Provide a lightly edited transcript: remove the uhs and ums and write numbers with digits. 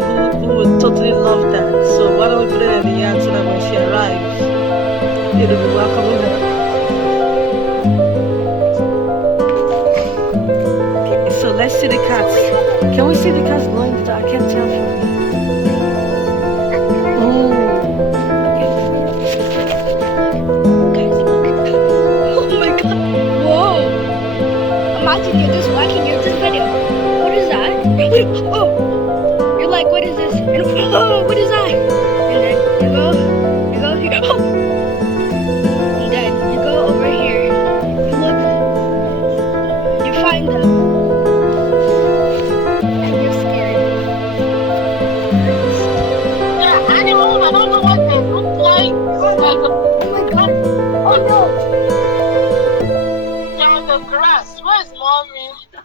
family who would totally love that. So why don't we put it in the yard so that when she arrives, it'll be welcoming her. So let's see the cats. Can we see the cats glowing? I can't tell from here. Oh. Oh my god. Whoa. Imagine you're just watching this video. What is that? Oh. You're like, what is this? And oh, what is that? And then you go, you go. Oh.